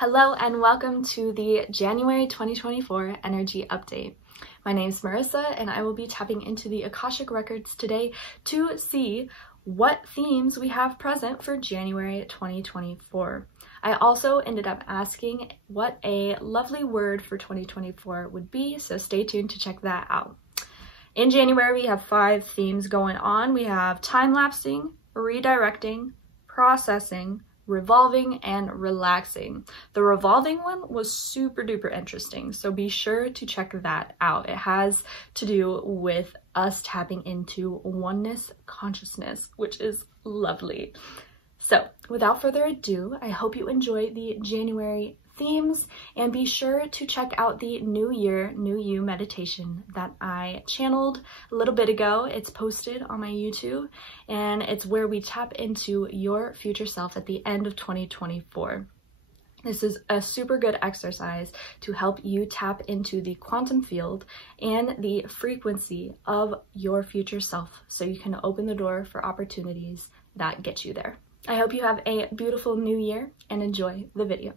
Hello and welcome to the January 2024 Energy Update. My name is Marissa and I will be tapping into the Akashic Records today to see what themes we have present for January 2024. I also ended up asking what a lovely word for 2024 would be, so stay tuned to check that out. In January, we have 5 themes going on. We have time-lapsing, redirecting, processing, revolving, and relaxing. The revolving one was super duper interesting, so be sure to check that out. It has to do with us tapping into oneness consciousness, which is lovely. So without further ado, I hope you enjoy the January themes, and be sure to check out the New Year, New You meditation that I channeled a little bit ago. It's posted on my YouTube, and it's where we tap into your future self at the end of 2024. This is a super good exercise to help you tap into the quantum field and the frequency of your future self so you can open the door for opportunities that get you there. I hope you have a beautiful new year and enjoy the video.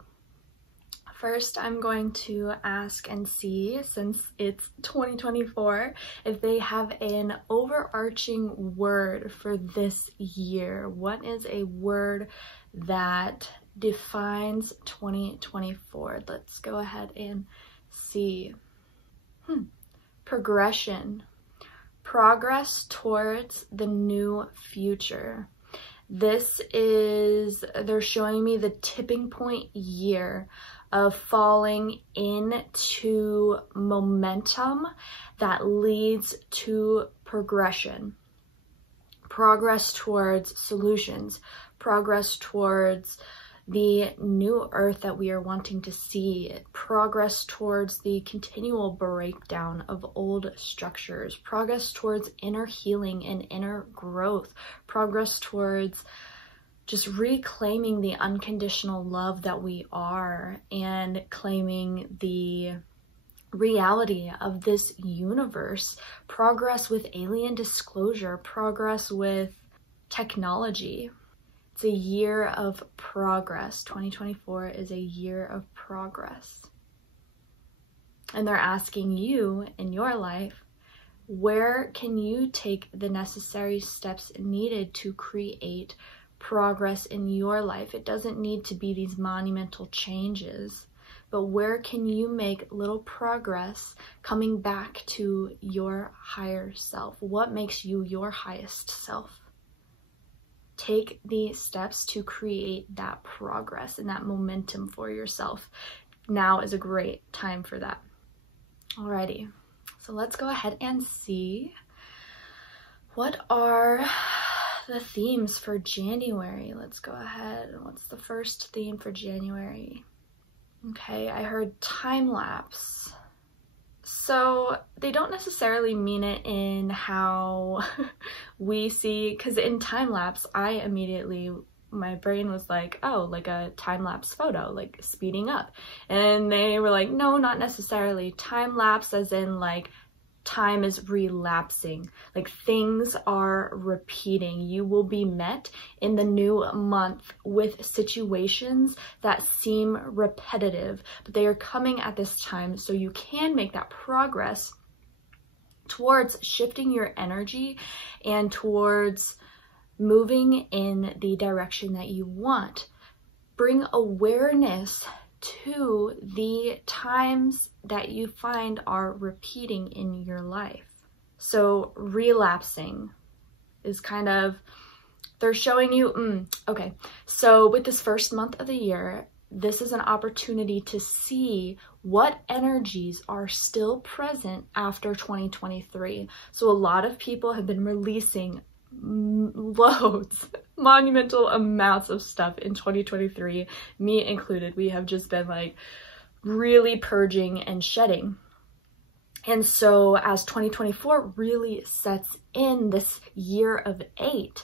First, I'm going to ask and see, since it's 2024, if they have an overarching word for this year. What is a word that defines 2024? Let's go ahead and see. Progression. Progress towards the new future. This is, they're showing me the tipping point year of falling into momentum that leads to progression. Progress towards solutions, progress towards the new earth that we are wanting to see, progress towards the continual breakdown of old structures, progress towards inner healing and inner growth, progress towards just reclaiming the unconditional love that we are and claiming the reality of this universe, progress with alien disclosure, progress with technology. It's a year of progress. 2024 is a year of progress. And they're asking you in your life, where can you take the necessary steps needed to create progress in your life? It doesn't need to be these monumental changes, but where can you make little progress coming back to your higher self? What makes you your highest self? Take the steps to create that progress and that momentum for yourself. Now is a great time for that. Alrighty, so let's go ahead and see what are the themes for January. Let's go ahead. What's the first theme for January? Okay, I heard time-lapse. So they don't necessarily mean it in how we see, because in time-lapse, my brain was like, oh, like a time-lapse photo, like speeding up. And they were like, no, not necessarily. Time-lapse as in like time is relapsing, like things are repeating. You will be met in the new month with situations that seem repetitive, but they are coming at this time so you can make that progress towards shifting your energy and towards moving in the direction that you want. Bring awareness to the times that you find are repeating in your life. So relapsing is kind of, they're showing you, okay, so with this first month of the year, this is an opportunity to see what energies are still present after 2023. So a lot of people have been releasing loads, monumental amounts of stuff in 2023, me included. We have just been like really purging and shedding. And so as 2024 really sets in this year of 8,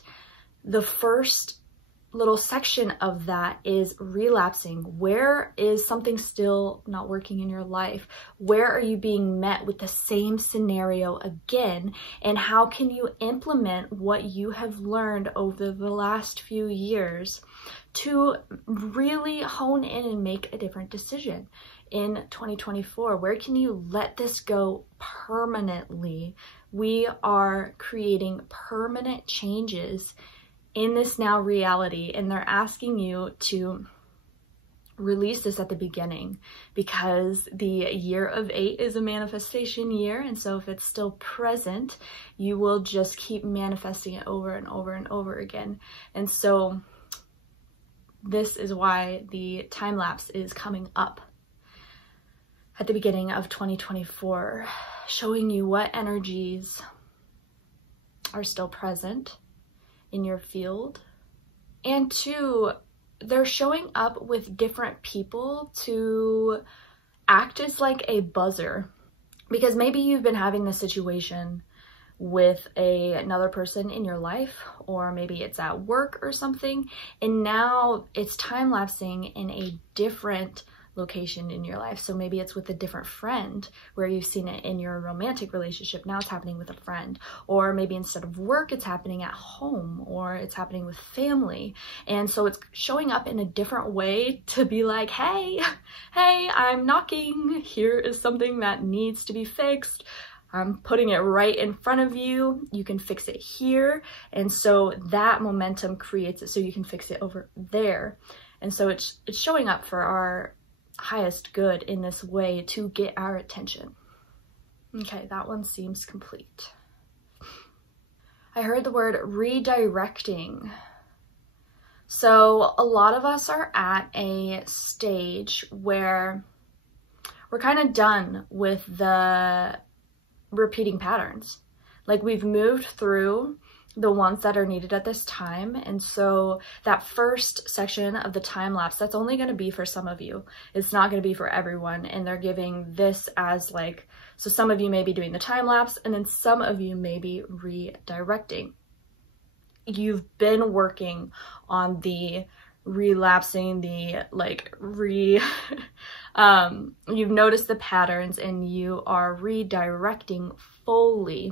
the first little section of that is relapsing. Where is something still not working in your life? Where are you being met with the same scenario again? And how can you implement what you have learned over the last few years to really hone in and make a different decision in 2024? Where can you let this go permanently? We are creating permanent changes in this now reality, and they're asking you to release this at the beginning, because the year of 8 is a manifestation year, and so if it's still present, you will just keep manifesting it over and over and over again. And so this is why the time lapse is coming up at the beginning of 2024, showing you what energies are still present in your field. And 2, they're showing up with different people to act as like a buzzer, because maybe you've been having this situation with another person in your life, or maybe it's at work or something, and now it's time lapsing in a different location in your life. So maybe it's with a different friend, where you've seen it in your romantic relationship, now it's happening with a friend. Or maybe instead of work, it's happening at home, or it's happening with family. And so it's showing up in a different way to be like, hey, I'm knocking. Here is something that needs to be fixed. I'm putting it right in front of you. You can fix it here. And so that momentum creates it so you can fix it over there. And so it's showing up for our highest good in this way to get our attention. Okay, that one seems complete. I heard the word redirecting. So a lot of us are at a stage where we're kind of done with the repeating patterns. Like, we've moved through the ones that are needed at this time. And so that first section of the time lapse, that's only going to be for some of you. It's not going to be for everyone. And they're giving this as like, so some of you may be doing the time lapse, and then some of you may be redirecting. You've been working on the relapsing, the like you've noticed the patterns, and you are redirecting fully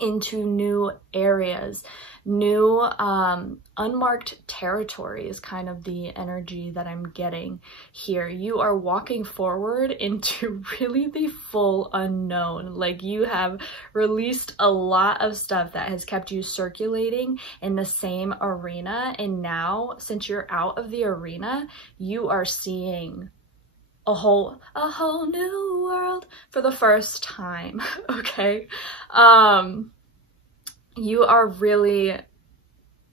into new areas, new unmarked territory is kind of the energy that I'm getting here. You are walking forward into really the full unknown. Like, you have released a lot of stuff that has kept you circulating in the same arena, and now, since you're out of the arena, you are seeing a whole new world for the first time. Okay. You are really,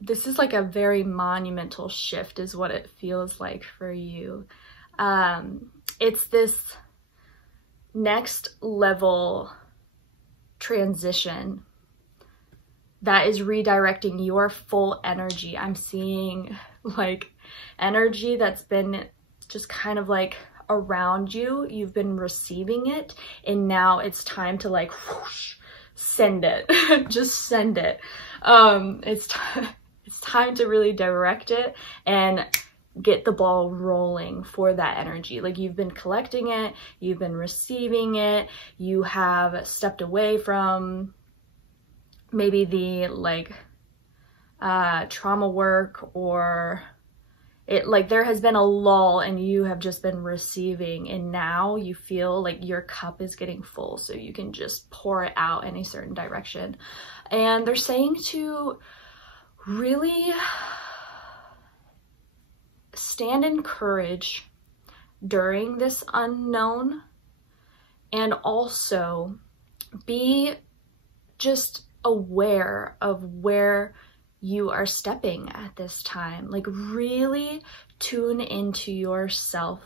this is like a very monumental shift is what it feels like for you. It's this next level transition that is redirecting your full energy. I'm seeing like energy that's been just kind of like around you. You've been receiving it, and now it's time to like whoosh, send it. Just send it. It's time to really direct it and get the ball rolling for that energy. Like, you've been collecting it, you've been receiving it, you have stepped away from maybe the like trauma work, or it like there has been a lull and you have just been receiving, and now you feel like your cup is getting full so you can just pour it out in a certain direction. And they're saying to really stand in courage during this unknown, and also be just aware of where you are stepping at this time. Like, really tune into yourself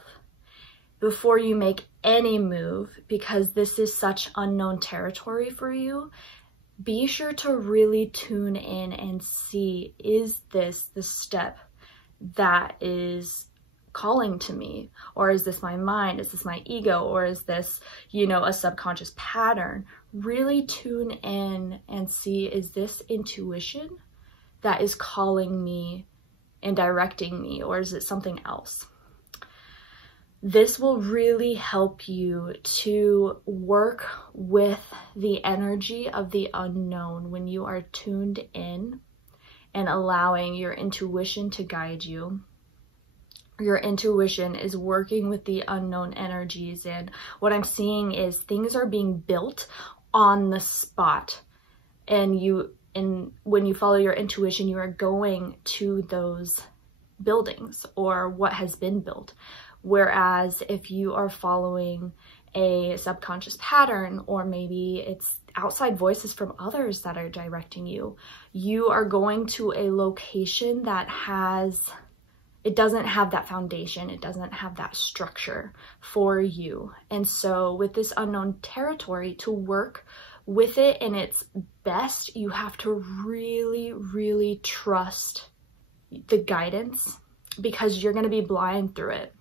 before you make any move, because this is such unknown territory for you. Be sure to really tune in and see, is this the step that is calling to me? Or is this my mind? Is this my ego? Or is this, you know, a subconscious pattern? Really tune in and see, is this intuition that is calling me and directing me, or is it something else? This will really help you to work with the energy of the unknown when you are tuned in and allowing your intuition to guide you. Your intuition is working with the unknown energies, and what I'm seeing is things are being built on the spot, and when you follow your intuition, you are going to those buildings or what has been built. Whereas if you are following a subconscious pattern, or maybe it's outside voices from others that are directing you, you are going to a location that it doesn't have that foundation, it doesn't have that structure for you. And so with this unknown territory, to work with it in its best, you have to really, really trust the guidance, because you're going to be blind through it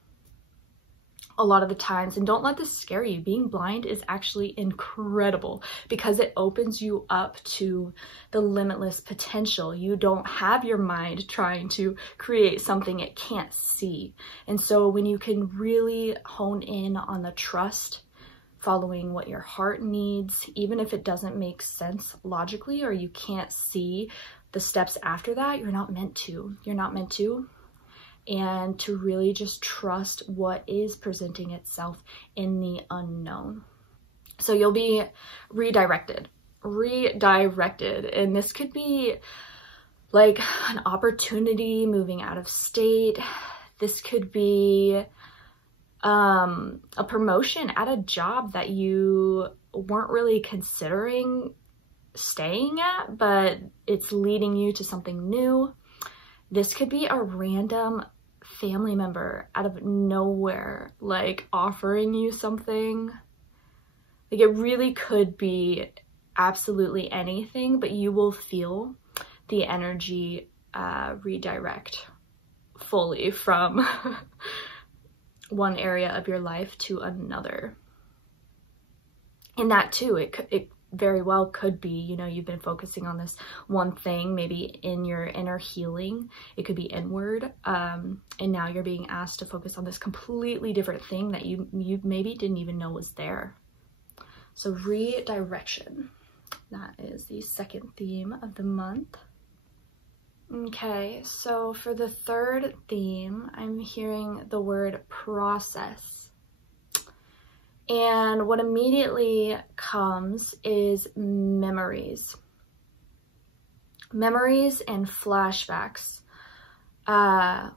a lot of the times. And don't let this scare you. Being blind is actually incredible, because it opens you up to the limitless potential. You don't have your mind trying to create something it can't see. And so when you can really hone in on the trust, following what your heart needs, even if it doesn't make sense logically, or you can't see the steps after that, you're not meant to. You're not meant to. And to really just trust what is presenting itself in the unknown. So you'll be redirected. And this could be like an opportunity moving out of state. This could be a promotion at a job that you weren't really considering staying at, but it's leading you to something new. This could be a random family member out of nowhere, like offering you something. Like, it really could be absolutely anything, but you will feel the energy redirect fully from one area of your life to another. And that too, it very well could be, you know, you've been focusing on this one thing, maybe in your inner healing. It could be inward, and now you're being asked to focus on this completely different thing that you maybe didn't even know was there. So redirection, that is the second theme of the month. Okay, so for the third theme, I'm hearing the word process. And what immediately comes is memories. Memories and flashbacks,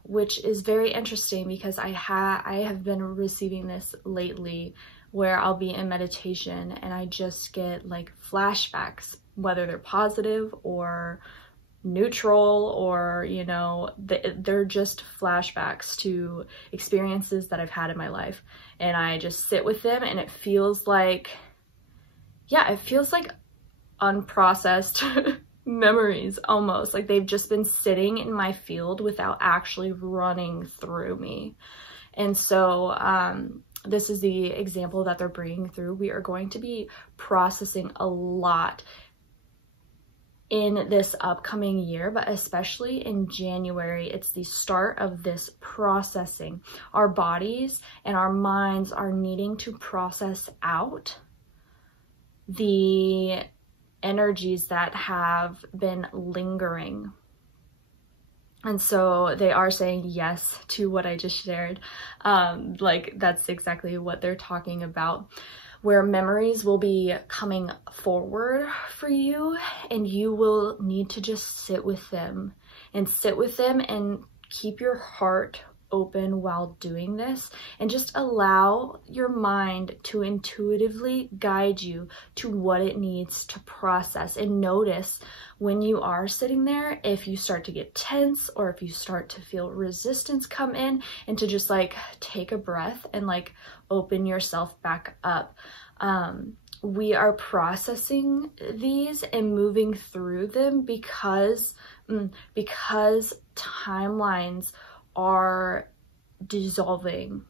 which is very interesting, because I have been receiving this lately, where I'll be in meditation and I just get like flashbacks, whether they're positive or neutral, or, you know, they're just flashbacks to experiences that I've had in my life, and I just sit with them, and it feels like, yeah, it feels like unprocessed memories, almost like they've just been sitting in my field without actually running through me. And so this is the example that they're bringing through. We are going to be processing a lot in this upcoming year, but especially in January. It's the start of this processing. Our bodies and our minds are needing to process out the energies that have been lingering. And so they are saying yes to what I just shared. Like, that's exactly what they're talking about, where memories will be coming forward for you, and you will need to just sit with them and keep your heart open while doing this, and just allow your mind to intuitively guide you to what it needs to process. And notice when you are sitting there, if you start to get tense, or if you start to feel resistance come in, and to just like take a breath and like open yourself back up. We are processing these and moving through them because timelines are dissolving.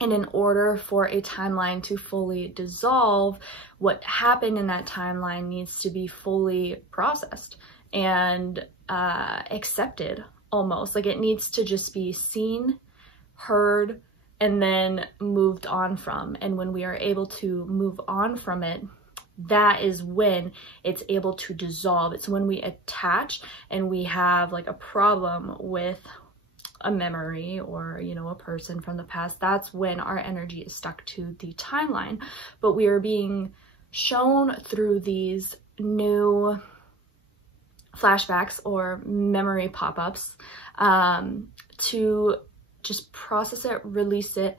And in order for a timeline to fully dissolve, what happened in that timeline needs to be fully processed and accepted almost. Like it needs to just be seen, heard, and then moved on from. And when we are able to move on from it, that is when it's able to dissolve. It's when we attach and we have like a problem with a memory or, you know, a person from the past. That's when our energy is stuck to the timeline. But we are being shown through these new flashbacks or memory pop-ups to just process it, release it,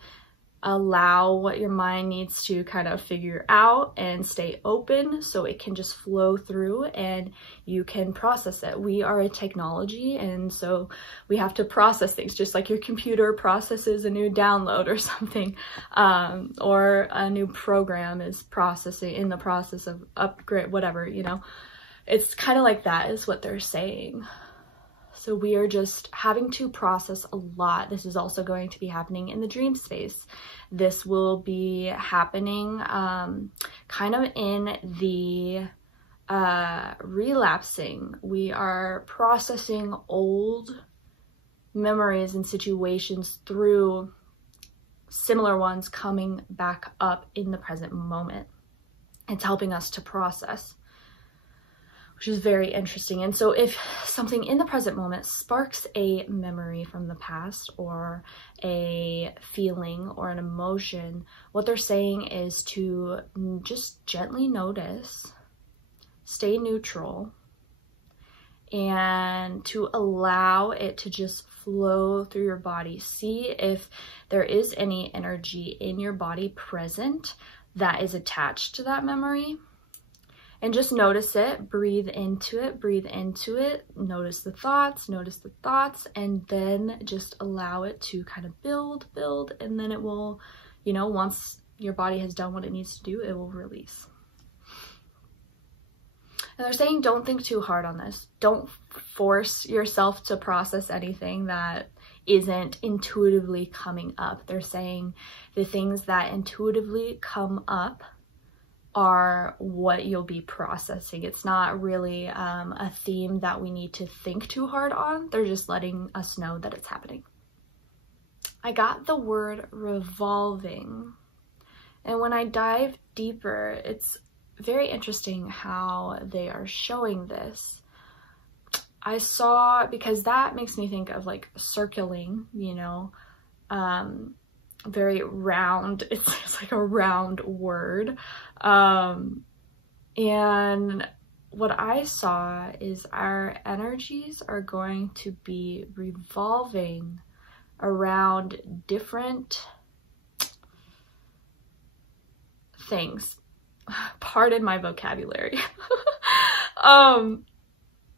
allow what your mind needs to kind of figure out, and stay open so it can just flow through and you can process it. We are a technology, and so we have to process things just like your computer processes a new download or something, or a new program is processing, in the process of upgrade, whatever, you know. It's kind of like that is what they're saying. So we are just having to process a lot. This is also going to be happening in the dream space. This will be happening kind of in the relapsing. We are processing old memories and situations through similar ones coming back up in the present moment. It's helping us to process, which is very interesting. And so if something in the present moment sparks a memory from the past or a feeling or an emotion, what they're saying is to just gently notice, stay neutral, and to allow it to just flow through your body. See if there is any energy in your body present that is attached to that memory. And just notice it, breathe into it, notice the thoughts, and then just allow it to kind of build, and then it will, you know, once your body has done what it needs to do, it will release. And they're saying don't think too hard on this. Don't force yourself to process anything that isn't intuitively coming up. They're saying the things that intuitively come up are what you'll be processing. It's not really a theme that we need to think too hard on. They're just letting us know that it's happening. I got the word revolving, and when I dive deeper, it's very interesting how they are showing this. I saw, because that makes me think of like circling, you know, very round. It's like a round word. And what I saw is our energies are going to be revolving around different things. Pardon my vocabulary.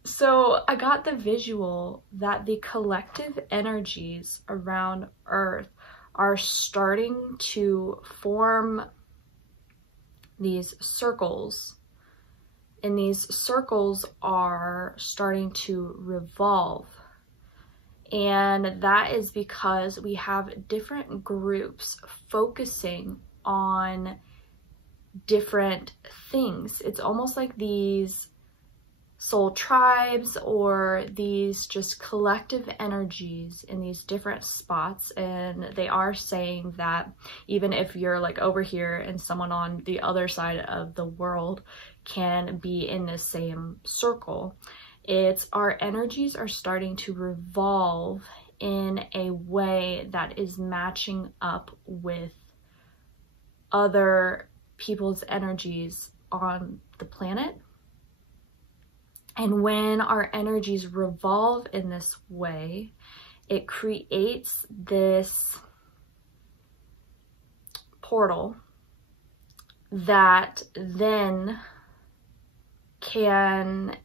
So I got the visual that the collective energies around Earth are starting to form these circles, and these circles are starting to revolve. And that is because we have different groups focusing on different things. It's almost like these soul tribes or these just collective energies in these different spots. And they are saying that even if you're like over here and someone on the other side of the world can be in the same circle, it's our energies are starting to revolve in a way that is matching up with other people's energies on the planet. And when our energies revolve in this way, it creates this portal that then can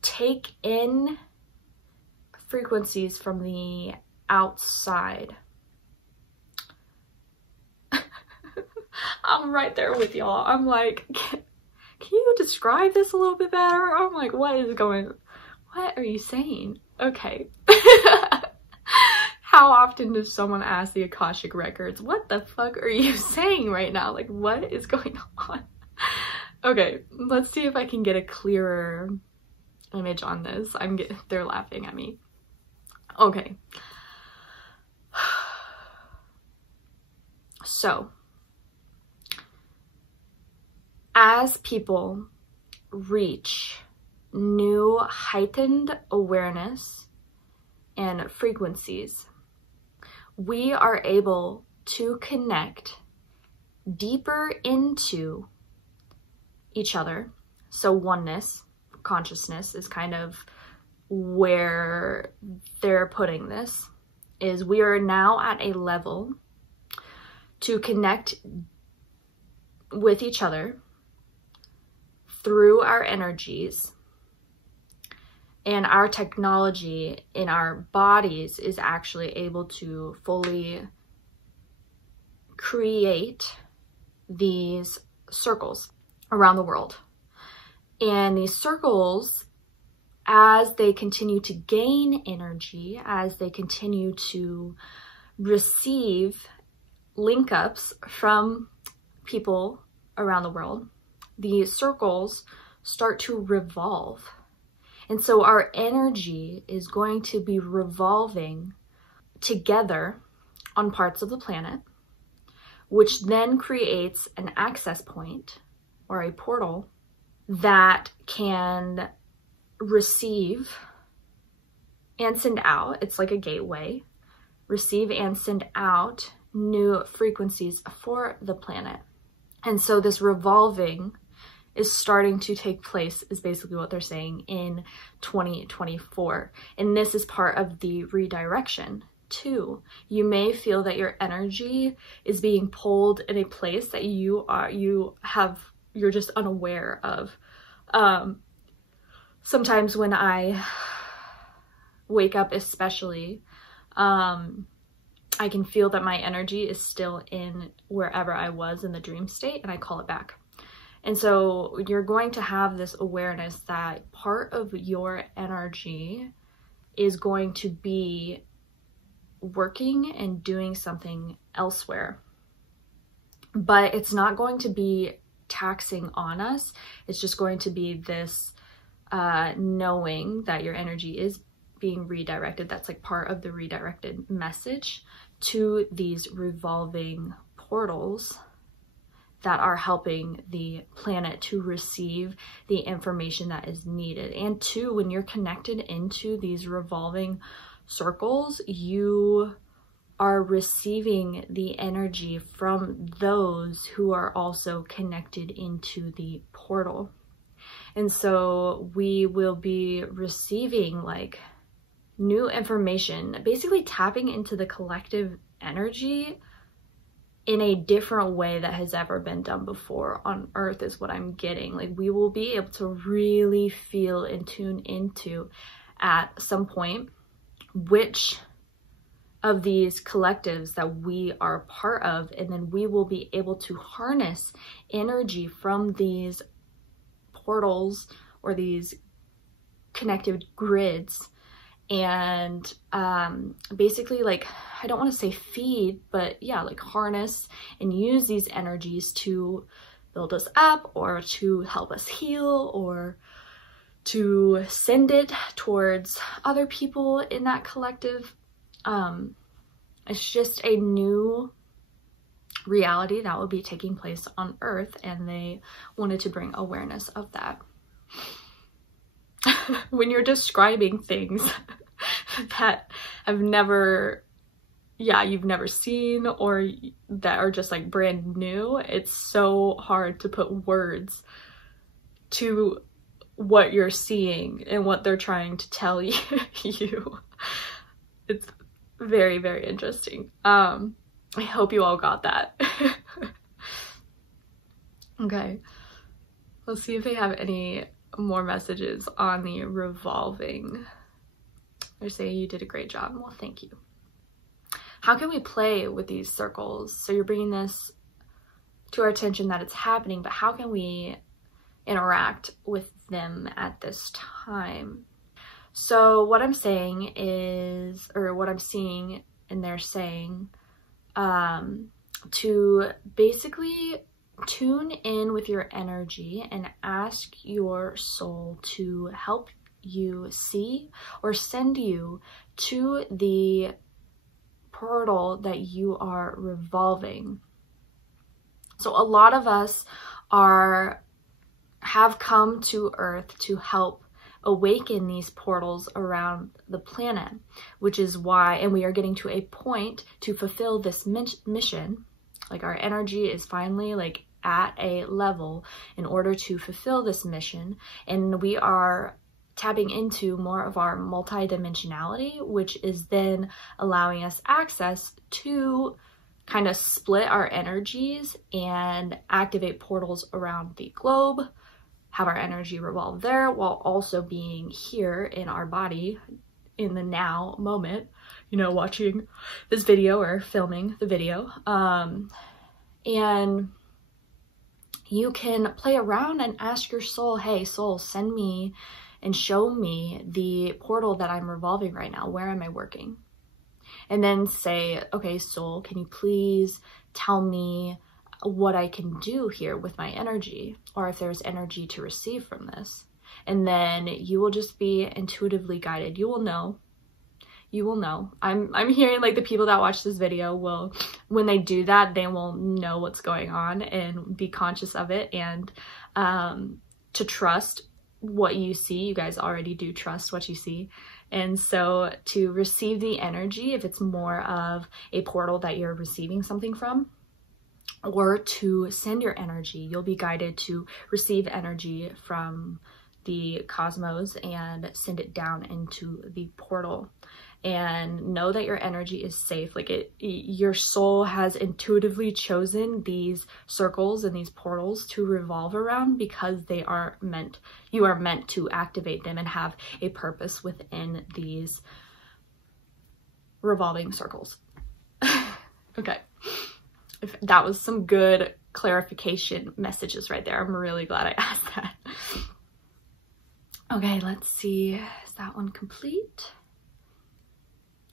take in frequencies from the outside. I'm right there with y'all. I'm like, can you describe this a little bit better? I'm like, what are you saying? Okay. How often does someone ask the Akashic Records, what the fuck are you saying right now? Like, what is going on? Okay, let's see if I can get a clearer image on this. They're laughing at me. Okay. So, as people reach new heightened awareness and frequencies, we are able to connect deeper into each other. So oneness, consciousness is kind of where they're putting this, is we are now at a level to connect with each other through our energies, and our technology in our bodies is actually able to fully create these circles around the world. And these circles, as they continue to gain energy, as they continue to receive link-ups from people around the world, the circles start to revolve. And so our energy is going to be revolving together on parts of the planet, which then creates an access point or a portal that can receive and send out. It's like a gateway. Receive and send out new frequencies for the planet. And so this revolving is starting to take place, is basically what they're saying, in 2024. And this is part of the redirection too. You may feel that your energy is being pulled in a place that you're just unaware of. Sometimes when I wake up, especially, I can feel that my energy is still in wherever I was in the dream state, and I call it back. And so you're going to have this awareness that part of your energy is going to be working and doing something elsewhere. But it's not going to be taxing on us. It's just going to be this knowing that your energy is being redirected. That's like part of the redirected message to these revolving portals that are helping the planet to receive the information that is needed. And two, when you're connected into these revolving circles, you are receiving the energy from those who are also connected into the portal. And so we will be receiving like new information, basically tapping into the collective energy in a different way that has ever been done before on Earth, is what I'm getting. Like, we will be able to really feel and tune into at some point which of these collectives that we are part of, and then we will be able to harness energy from these portals or these connected grids and basically, like, I don't want to say feed, but yeah, like harness and use these energies to build us up or to help us heal or to send it towards other people in that collective. It's just a new reality that will be taking place on Earth, and they wanted to bring awareness of that. When you're describing things that you've never seen or that are just like brand new, it's so hard to put words to what you're seeing and what they're trying to tell you. It's very, very interesting. I hope you all got that. Okay, let's see if they have any more messages on the revolving. They're saying you did a great job. Well, thank you. How can we play with these circles? So you're bringing this to our attention that it's happening, but how can we interact with them at this time? So what I'm saying is, or what I'm seeing and they're saying, to basically tune in with your energy and ask your soul to help you see or send you to the portal that you are revolving. So a lot of us have come to Earth to help awaken these portals around the planet, which is why, and we are getting to a point to fulfill this mission. Like, our energy is finally like at a level in order to fulfill this mission, and we are tapping into more of our multidimensionality, which is then allowing us access to kind of split our energies and activate portals around the globe, have our energy revolve there while also being here in our body in the now moment, you know, watching this video or filming the video. And you can play around and ask your soul, hey, soul, send me and show me the portal that I'm revolving right now. Where am I working? And then say, okay, soul, can you please tell me what I can do here with my energy, or if there's energy to receive from this. And then you will just be intuitively guided. You will know. You will know. I'm hearing like the people that watch this video will, when they do that, they will know what's going on and be conscious of it, and to trust what you see. You guys already do trust what you see. And so to receive the energy, if it's more of a portal that you're receiving something from, or to send your energy, you'll be guided to receive energy from the cosmos and send it down into the portal. And know that your energy is safe. Like, your soul has intuitively chosen these circles and these portals to revolve around because you are meant to activate them and have a purpose within these revolving circles. Okay. If that was some good clarification messages right there. I'm really glad I asked that. Okay, let's see. Is that one complete?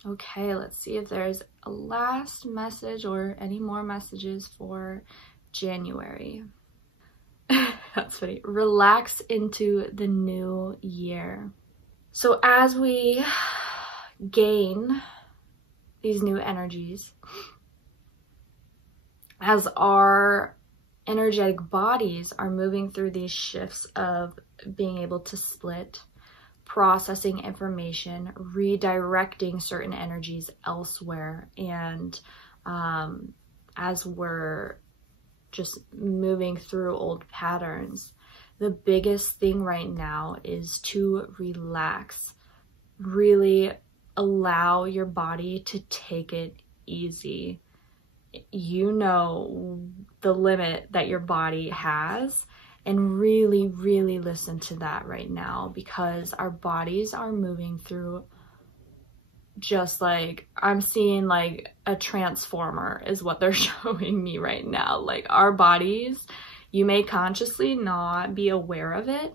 Okay, let's see if there's a last message or any more messages for January. That's funny. Relax into the new year. So as we gain these new energies, as our energetic bodies are moving through these shifts of being able to split, processing information, redirecting certain energies elsewhere, and as we're just moving through old patterns, the biggest thing right now is to relax. Really allow your body to take it easy. You know the limit that your body has, and really, really listen to that right now, because our bodies are moving through, just like, I'm seeing like a transformer is what they're showing me right now. Like, our bodies, you may consciously not be aware of it,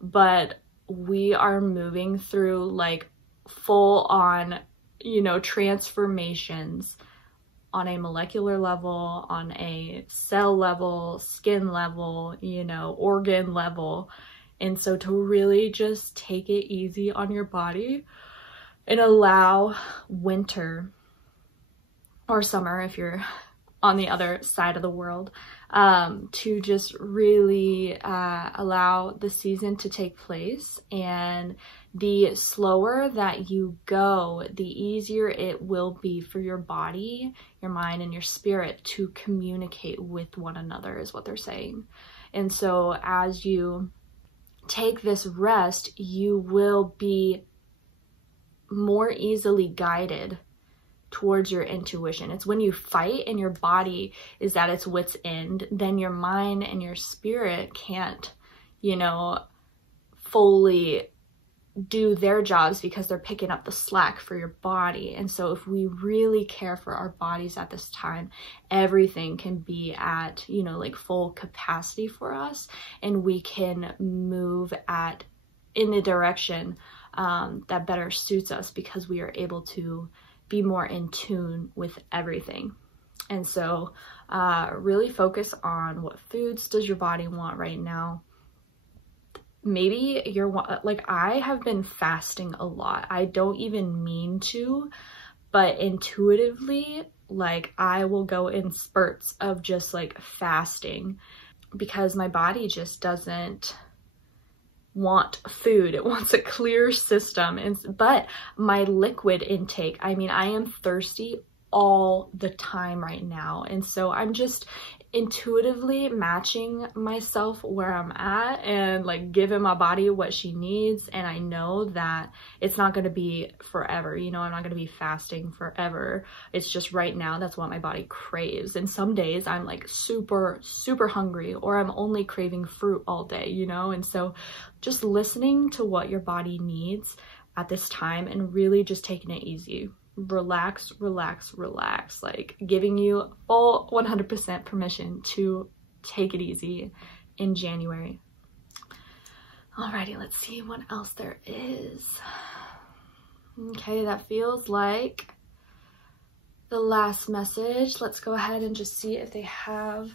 but we are moving through like full on, you know, transformations on a molecular level, on a cell level, skin level, you know, organ level. And so to really just take it easy on your body and allow winter or summer, if you're on the other side of the world, to just really allow the season to take place. And the slower that you go, the easier it will be for your body, your mind, and your spirit to communicate with one another, is what they're saying. And so as you take this rest, you will be more easily guided towards your intuition. It's when you fight and your body is at its wit's end, then your mind and your spirit can't, you know, fully do their jobs because they're picking up the slack for your body. And so if we really care for our bodies at this time, everything can be at, you know, like full capacity for us, and we can move in the direction that better suits us, because we are able to be more in tune with everything. And so really focus on what foods does your body want right now. maybe you're like, I have been fasting a lot. I don't even mean to, but intuitively, like, I will go in spurts of just like fasting because my body just doesn't want food. It wants a clear system. But my liquid intake, I mean, I am thirsty all the time right now. And so I'm just intuitively matching myself where I'm at and like giving my body what she needs. And I know that it's not going to be forever. You know, I'm not going to be fasting forever. It's just right now, that's what my body craves. And some days I'm like super, super hungry, or I'm only craving fruit all day, you know? And so just listening to what your body needs at this time and really just taking it easy. Relax, relax, relax, like giving you full 100% permission to take it easy in January. Alrighty, let's see what else there is. Okay, that feels like the last message. Let's go ahead and just see if they have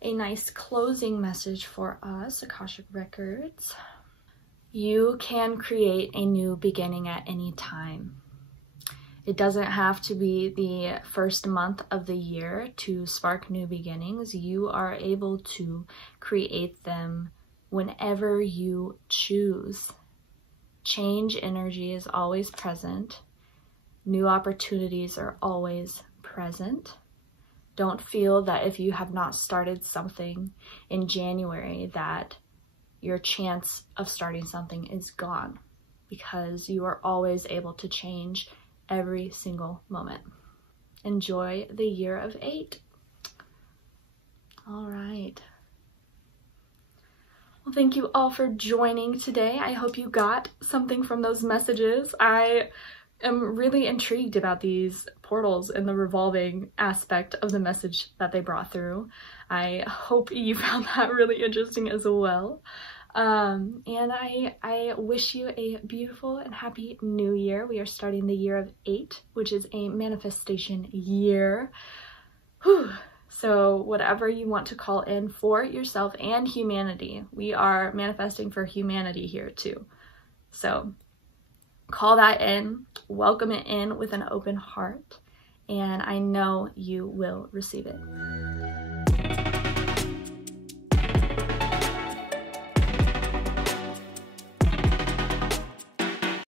a nice closing message for us, Akashic Records. You can create a new beginning at any time. It doesn't have to be the first month of the year to spark new beginnings. You are able to create them whenever you choose. Change energy is always present. New opportunities are always present. Don't feel that if you have not started something in January that your chance of starting something is gone, because you are always able to change every single moment. Enjoy the year of 8. All right. Well, thank you all for joining today. I hope you got something from those messages. I am really intrigued about these portals and the revolving aspect of the message that they brought through. I hope you found that really interesting as well. And I wish you a beautiful and happy new year. We are starting the year of 8, which is a manifestation year. Whew. So whatever you want to call in for yourself and humanity, we are manifesting for humanity here too. So call that in, welcome it in with an open heart, and I know you will receive it.